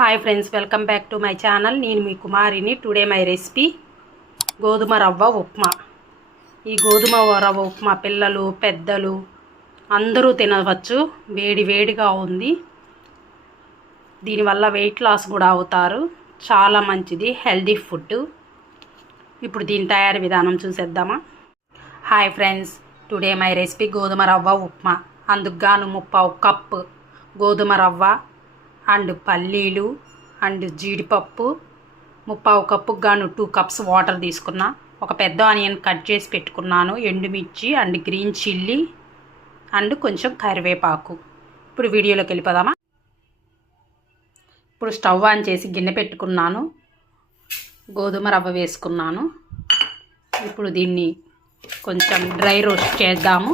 Hi friends, welcome back to my channel. నేను మీ కుమారిని. Today my recipe గోధుమ రవ్వ ఉప్మా. ఈ గోధుమ రవ్వ ఉప్మా పిల్లలు పెద్దలు అందరూ తినవచ్చు. వేడి వేడిగా ఉంది. దీనివల్ల వెయిట్ లాస్ కూడా అవుతారు. చాలా మంచిది, హెల్దీ ఫుడ్. ఇప్పుడు దీని తయారీ విధానం చూసేద్దామా. Hi friends, today my recipe గోధుమ రవ్వ ఉప్మా. అందుకు గాను 1/2 కప్పు గోధుమ రవ్వ అండ్ పల్లీలు అండ్ జీడిపప్పు, 1/2 కప్పుకు గాను 2 కప్స్ వాటర్ తీసుకున్నా. ఒక పెద్ద ఆనియన్ కట్ చేసి పెట్టుకున్నాను, ఎండుమిర్చి అండ్ గ్రీన్ చిల్లీ అండ్ కొంచెం కరివేపాకు. ఇప్పుడు వీడియోలోకి వెళ్ళిపోదామా. ఇప్పుడు స్టవ్ ఆన్ చేసి గిన్నె పెట్టుకున్నాను, గోధుమ రవ్వ వేసుకున్నాను. ఇప్పుడు దీన్ని కొంచెం డ్రై రోస్ట్ చేద్దాము.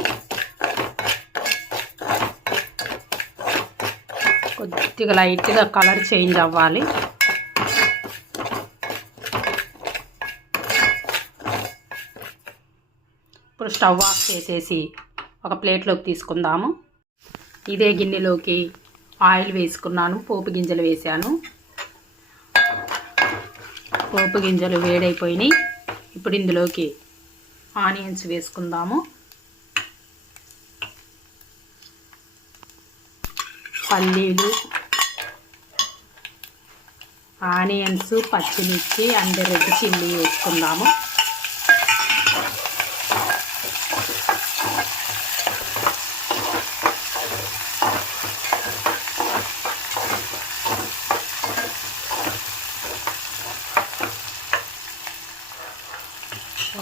కొద్దిగా లైట్గా కలర్ చేంజ్ అవ్వాలి. ఇప్పుడు స్టవ్ ఆఫ్ చేసేసి ఒక ప్లేట్లోకి తీసుకుందాము. ఇదే గిన్నెలోకి ఆయిల్ వేసుకున్నాను, పోపు గింజలు వేసాను. పోపు గింజలు వేడైపోయినాయి. ఇప్పుడు ఇందులోకి ఆనియన్స్ వేసుకుందాము. పల్లీలు, ఆనియన్స్, పచ్చిమిర్చి అండ్ రెడ్ చిల్లీ వేసుకుందాము.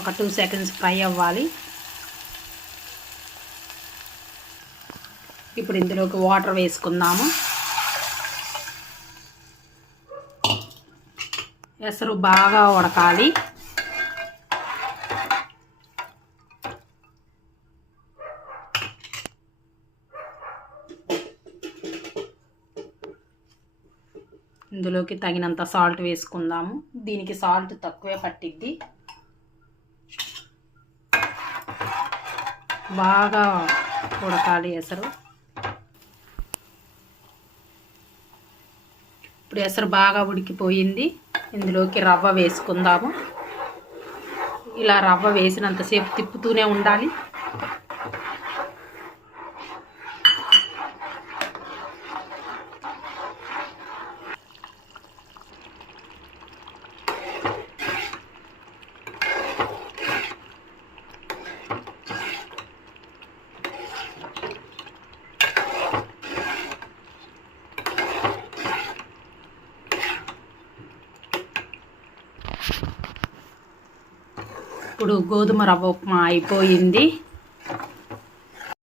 ఒక 2 సెకండ్స్ ఫ్రై అవ్వాలి. ఇప్పుడు ఇందులోకి వాటర్ వేసుకుందాము. ఎసరు బాగా ఉడకాలి. ఇందులోకి తగినంత సాల్ట్ వేసుకుందాము. దీనికి సాల్ట్ తక్కువే పట్టిద్ది. బాగా ఉడకాలి ఎసరు. ఇప్పుడు ఎసరు బాగా ఉడికిపోయింది. ఇందులోకి రవ్వ వేసుకుందాము. ఇలా రవ్వ వేసినంతసేపు తిప్పుతూనే ఉండాలి. ఇప్పుడు గోధుమ రవ్వ ఉప్మా అయిపోయింది.